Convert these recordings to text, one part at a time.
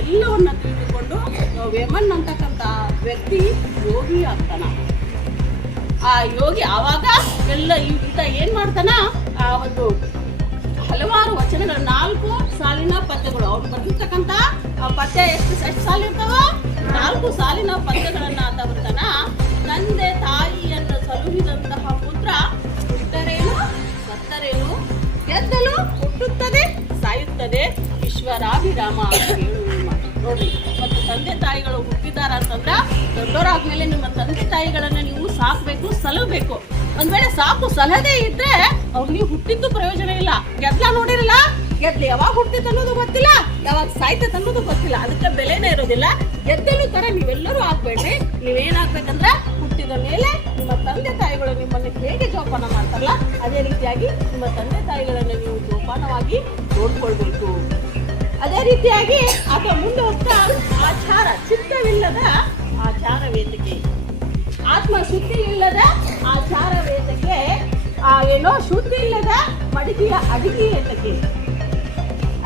ಎಲ್ಲವನ್ನ ತಿಳಿದುಕೊಂಡು ವೇಮನ್ ಅಂತಕ್ಕಂಥ ವ್ಯಕ್ತಿ ಯೋಗಿ ಆಗ್ತಾನ. ಆ ಯೋಗಿ ಆವಾಗ ಎಲ್ಲ ಈತ ಏನ್ ಮಾಡ್ತಾನ? ಆ ಒಂದು ಹಲವಾರು ವಚನಗಳು, ನಾಲ್ಕು ಸಾಲಿನ ಪದ್ಯಗಳು. ಅವ್ರು ಬರೆದಿರ್ತಕ್ಕಂಥ ಪದ್ಯ ಎಷ್ಟು ಎಷ್ಟು ಸಾಲಿರ್ತಾವ ನಾಲ್ಕು ಸಾಲಿನ ಪದ್ಯಗಳನ್ನ ಆತ ವಿಶ್ವರಾಭಿರಾಮ ಅಂತ ಹೇಳುವ. ನೋಡ್ರಿ ಮತ್ತು ತಂದೆ ತಾಯಿಗಳು ಹುಟ್ಟಿದಾರ ಅಂತಂದ್ರೆ ದೊಡ್ಡವರಾದ್ಮೇಲೆ ನಿಮ್ಮ ತಂದೆ ತಾಯಿಗಳನ್ನ ನೀವು ಸಾಕ್ಬೇಕು ಸಲಹಬೇಕು ಒಂದ್ ವೇಳೆ ಸಾಕು ಸಲಹದೇ ಇದ್ರೆ ಅವ್ರು ನೀವು ಹುಟ್ಟಿದ್ದು ಪ್ರಯೋಜನ ಇಲ್ಲ. ಗೆದ್ಲ ನೋಡಿರಲ್ಲ? ಗೆದ್ಲು ಯಾವಾಗ ಹುಟ್ಟಿತ್ತು ಅನ್ನೋದು ಗೊತ್ತಿಲ್ಲ, ಯಾವಾಗ ಸಾಯ್ತೈತೆ ಅನ್ನೋದು ಗೊತ್ತಿಲ್ಲ. ಅದಕ್ಕೆ ಬೆಲೆನೇ ಇರೋದಿಲ್ಲ. ಗೆದ್ದಲು ತರ ನೀವೆಲ್ಲರೂ ಆಗ್ಬೇಡ್ರಿ. ನೀವೇನಾಗ್ಬೇಕಂದ್ರೆ ಹುಟ್ಟಿದ ಮೇಲೆ ನಿಮ್ಮ ತಂದೆ ತಾಯಿಗಳು ನಿಮ್ಮನ್ನು ಹೇಗೆ ಜೋಪಾನ ಮಾಡ್ತಾರಲ್ಲ, ಅದೇ ರೀತಿಯಾಗಿ ನಿಮ್ಮ ತಂದೆ ತಾಯಿಗಳನ್ನು ನೀವು ಜೋಪಾನವಾಗಿ ನೋಡ್ಕೊಳ್ಬೇಕು. ಅದೇ ರೀತಿಯಾಗಿ ಆತ ಮುಂದೆ ಹೋಗ್ತಾ ಆಚಾರ ಚಿತ್ತವಿಲ್ಲದ ಆಚಾರ ವೇದಿಕೆ ಆತ್ಮ ಶುದ್ಧಿ ಇಲ್ಲದ ಆಚಾರ ವೇದಿಕೆ ಆ ಏನೋ ಶುದ್ಧಿ ಇಲ್ಲದ ಮಡಿಕೆಯ ಅಡಿಗೆ ಏತಕ್ಕೆ.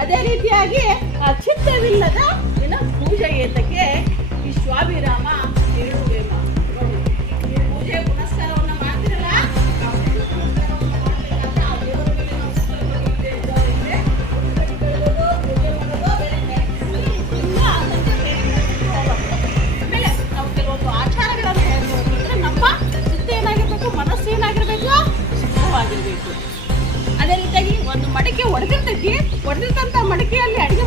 ಅದೇ ರೀತಿಯಾಗಿ ಆ ಚಿತ್ತವಿಲ್ಲದ ಏನೋ ಪೂಜೆ ಏತಕ್ಕೆ. ಶುದ್ಧವಾಗಿರ್ಬೇಕು ಅದೇ ರೀತಿಯಾಗಿ ಒಂದು ಮಡಕೆ ಒಡೆದಿರ್ತೈತಿ. ಒಡೆದಿರ್ತಂತ ಮಡಕೆಯಲ್ಲಿ ಅಡಿಗೆ